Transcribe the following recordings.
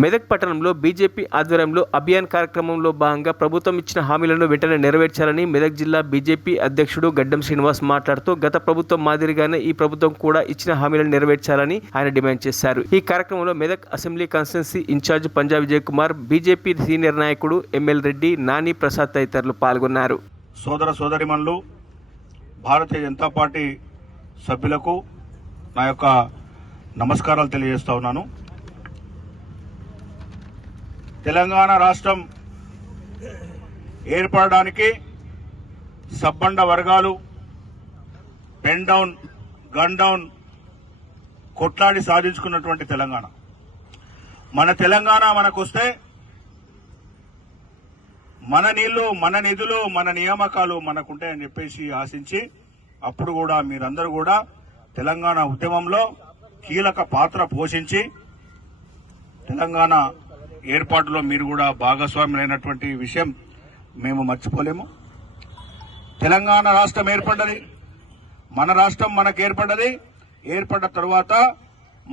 మెదక్ పట్టణంలో బీజేపీ ఆధ్వర్యంలో అభియాన్ కార్యక్రమంలో భాగంగా ప్రభుత్వం ఇచ్చిన హామీలను వెంటనే నెరవేర్చాలని మెదక్ జిల్లా బీజేపీ అధ్యక్షుడు గడ్డం శ్రీనివాస్ మాట్లాడుతూ గత ప్రభుత్వం మాదిరిగానే ఈ ప్రభుత్వం కూడా ఇచ్చిన హామీలను నెరవేర్చాలని ఆయన డిమాండ్ చేశారు. ఈ కార్యక్రమంలో మెదక్ అసెంబ్లీ కాన్స్టిట్యున్సీ ఇన్ఛార్జ్ పంజా విజయ్ కుమార్, బీజేపీ సీనియర్ నాయకుడు ఎంఎల్ రెడ్డి, నాని ప్రసాద్ తదితరులు పాల్గొన్నారు. సోదర సోదరిమణులు, భారతీయ జనతా పార్టీ సభ్యులకు నా యొక్క నమస్కారాలు తెలియజేస్తా ఉన్నాను. తెలంగాణ రాష్ట్రం ఏర్పడడానికి సబ్బండ వర్గాలు పెన్ డౌన్, గన్ డౌన్ కొట్లాడి సాధించుకున్నటువంటి తెలంగాణ. మన తెలంగాణ మనకొస్తే మన నీళ్లు, మన నిధులు, మన నియామకాలు మనకుంటాయని చెప్పేసి ఆశించి అప్పుడు కూడా మీరందరూ కూడా తెలంగాణ ఉద్యమంలో కీలక పాత్ర పోషించి తెలంగాణ ఏర్పాటులో మీరు కూడా భాగస్వాములైనటువంటి విషయం మేము మర్చిపోలేము. తెలంగాణ రాష్ట్రం ఏర్పడ్డది, మన రాష్ట్రం మనకు ఏర్పడ్డది. ఏర్పడ్డ తర్వాత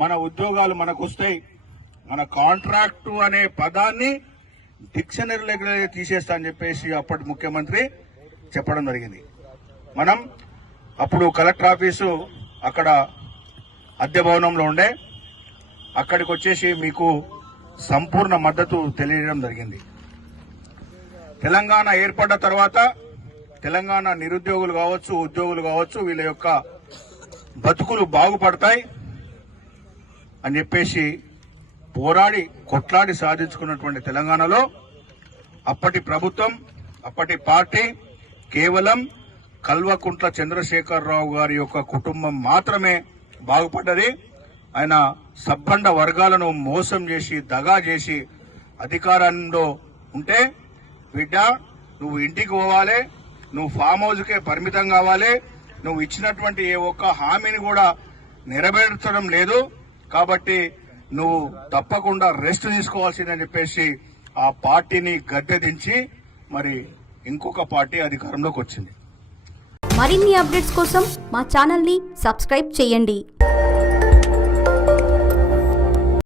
మన ఉద్యోగాలు మనకు వస్తాయి. మన కాంట్రాక్టు అనే పదాన్ని డిక్షనరీలో తీసేస్తా అని చెప్పేసి అప్పటి ముఖ్యమంత్రి చెప్పడం జరిగింది. మనం అప్పుడు కలెక్టర్ ఆఫీసు అక్కడ అద్దె భవనంలో ఉండే, అక్కడికి వచ్చేసి మీకు సంపూర్ణ మద్దతు తెలియడం జరిగింది. తెలంగాణ ఏర్పడ్డ తర్వాత తెలంగాణ నిరుద్యోగులు కావచ్చు, ఉద్యోగులు కావచ్చు, వీళ్ళ యొక్క బతుకులు బాగుపడతాయి అని చెప్పేసి పోరాడి కొట్లాడి సాధించుకున్నటువంటి తెలంగాణలో అప్పటి ప్రభుత్వం, అప్పటి పార్టీ కేవలం కల్వకుంట్ల చంద్రశేఖరరావు గారి యొక్క కుటుంబం మాత్రమే బాగుపడ్డది. ఆయన సబ్బండ వర్గాలను మోసం చేసి, దగా చేసి అధికారంలో ఉంటే, బిడ్డ నువ్వు ఇంటికి పోవాలి, నువ్వు ఫామ్ హౌస్కే పరిమితం కావాలి, నువ్వు ఇచ్చినటువంటి ఏ ఒక్క హామీని కూడా నెరవేర్చడం లేదు, కాబట్టి నువ్వు తప్పకుండా రెస్ట్ తీసుకోవాల్సిందని చెప్పేసి ఆ పార్టీని గద్దె దించి మరి ఇంకొక పార్టీ అధికారంలోకి వచ్చింది. మరిన్ని అప్డేట్స్ కోసం మా ఛానల్ని సబ్స్క్రైబ్ చేయండి.